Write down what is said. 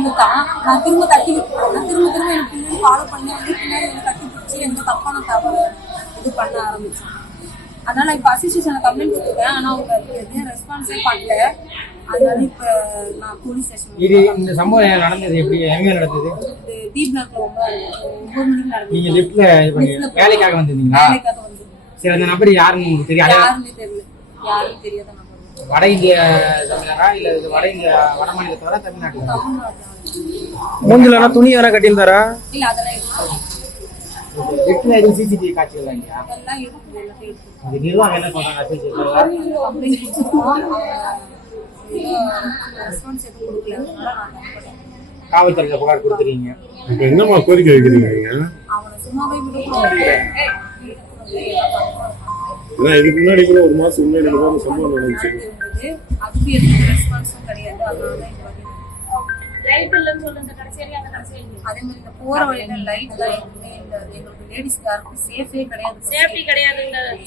இழுத்தான். நான் திரும்ப தட்டி விட்டுருவேன். திரும்ப எனக்கு பின்னாடி ஃபாலோ பண்ணி வந்து பின்னாடி வந்து கட்டி பிடிச்சி எந்த தப்பான தகவல் இது பண்ண ஆரம்பிச்சேன். அதனால இப்ப அசோசியேஷன்ல கம்ப்ளைண்ட் கொடுத்துருக்கேன். ஆனா அவங்க எதுவும் ரெஸ்பான்ஸே பண்ணல. அதனால இப்ப நான் போலீஸ் ஸ்டேஷன். இது இந்த சம்பவம் நடந்தது எப்படி, எங்க நடந்தது? டி பிளாக்ல 9 மணிக்கு நடந்தது. நீங்க லிஃப்ட்ல வேலைக்காக வந்திருந்தீங்களா? வேலைக்காக வந்து. சரி, அந்த நபர் யாருன்னு உங்களுக்கு தெரியாது? யாருமே தெரியல. யாரும் தெரியாத நபர். வட இந்திய தமிழரா இல்ல இது வட மாநிலத்தவரா தமிழ்நாட்டுல? மூஞ்சில துணி வேற கட்டியிருந்தாரா? இல்ல அதெல்லாம் இருக்கு. லிஃப்ட்ல எதுவும் சிசிடிவி காட்சிகள் தான் இல்லையா? அதெல்லாம் இருக்கு. எல்லாமே இருக்கு. அது நிர்வாகம் என்ன சொல்றாங்க? கம்ப்ளைண்ட் கொடுத்துருக்கோம். ரெஸ்பான்ஸ் எதுவும் கொடுக்கல. அதனால நான் நம்புறேன். காவல்துறையில புகார் கொடுத்துறீங்க. இப்ப என்னமா கோரிக்கை வைக்கிறீங்க நீங்க? அவனை சும்மாவே விடக்கூடாது. இதுக்கு முன்னாடி கூட ஒரு மாசம் முன்னாடி இந்த சம்பவம் நடந்துச்சு. அதுக்கு எதுவும் ரெஸ்பான்ஸும் கிடையாது. அதனால இந்த வாட்டி லைட் இல்லைன்னு சொல்லுங்க. கடைசியா அந்த கடைசியா அதே மாதிரி இந்த போற வழியில லைட் தான் எதுவுமே இல்லை. எங்களுக்கு லேடிஸ்க்கு யாருக்கும் சேஃபே கிடையாது. சேஃப்டி கிடையாதுங்க.